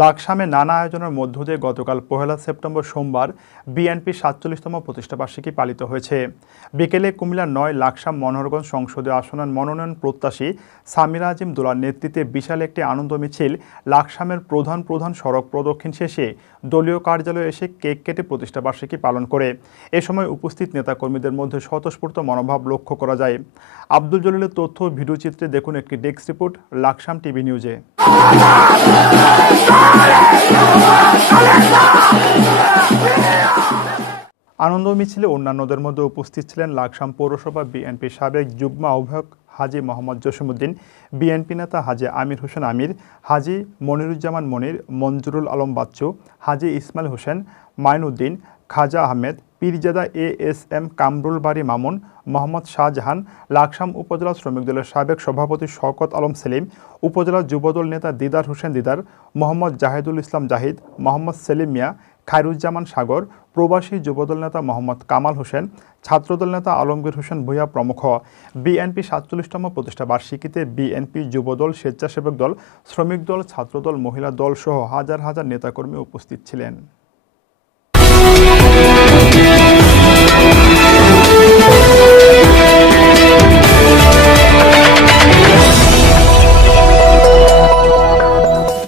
লাকসামে নানা আয়োজনের মধ্য দিয়ে গতকাল ১লা সেপ্টেম্বর সোমবার বিএনপির ৪৭তম প্রতিষ্ঠাবার্ষিকী পালিত হয়েছে। বিকেলে কুমিল্লার ৯ লাকসাম মনোহরগঞ্জ সংসদীয় আসনের মনোনয়ন প্রত্যাশী সামিরা আজিম দোলার নেতৃত্বে বিশাল একটি আনন্দ মিছিল লাকসামের প্রধান সড়ক প্রদক্ষিণ শেষে দলীয় কার্যালয়ে এসে কেক কেটে প্রতিষ্ঠাবার্ষিকী পালন করে। এ সময় উপস্থিত নেতাকর্মীদের মধ্যে স্বতঃস্ফূর্ত মনোভাব লক্ষ্য করা যায়। আব্দুল জলিলের তথ্য ও ভিডিওচিত্রে দেখুন একটি ডেস্ক রিপোর্ট লাকসাম টিভি নিউজে। আনন্দ মিছিলে অন্যান্যদের মধ্যে উপস্থিত ছিলেন লাকসাম পৌরসভা বিএনপির সাবেক যুগ্ম আহ্বায়ক হাজী মোহাম্মদ জসিমউদ্দিন, বিএনপি নেতা হাজী আমির হোসেন আমির, হাজী মনিরুজ্জামান মনির, মঞ্জুরুল আলম বাচ্চু, হাজী ইসমাইল হোসেন, মাইনউদ্দিন, খাজা আহমেদ, পীরজাদা এএসএম কামরুল বারী মামুন, মোহাম্মদ শাহজাহান, লাকসাম উপজেলা শ্রমিক দলের সাবেক সভাপতি শওকত আলম সেলিম, উপজেলা যুবদল নেতা দিদার হোসেন দিদার, মোহাম্মদ জাহিদুল ইসলাম জাহিদ, মোহাম্মদ সেলিম মিয়া, খায়রুজ্জামান সাগর, প্রবাসী যুবদল নেতা মোহাম্মদ কামাল হোসেন, ছাত্রদল নেতা আলমগীর হোসেন ভূঁইয়া প্রমুখ। বিএনপি ৪৭তম প্রতিষ্ঠা বার্ষিকীতে বিএনপি, যুবদল, স্বেচ্ছাসেবক দল, শ্রমিক দল, ছাত্রদল, মহিলা দল সহ হাজার হাজার নেতাকর্মী উপস্থিত ছিলেন।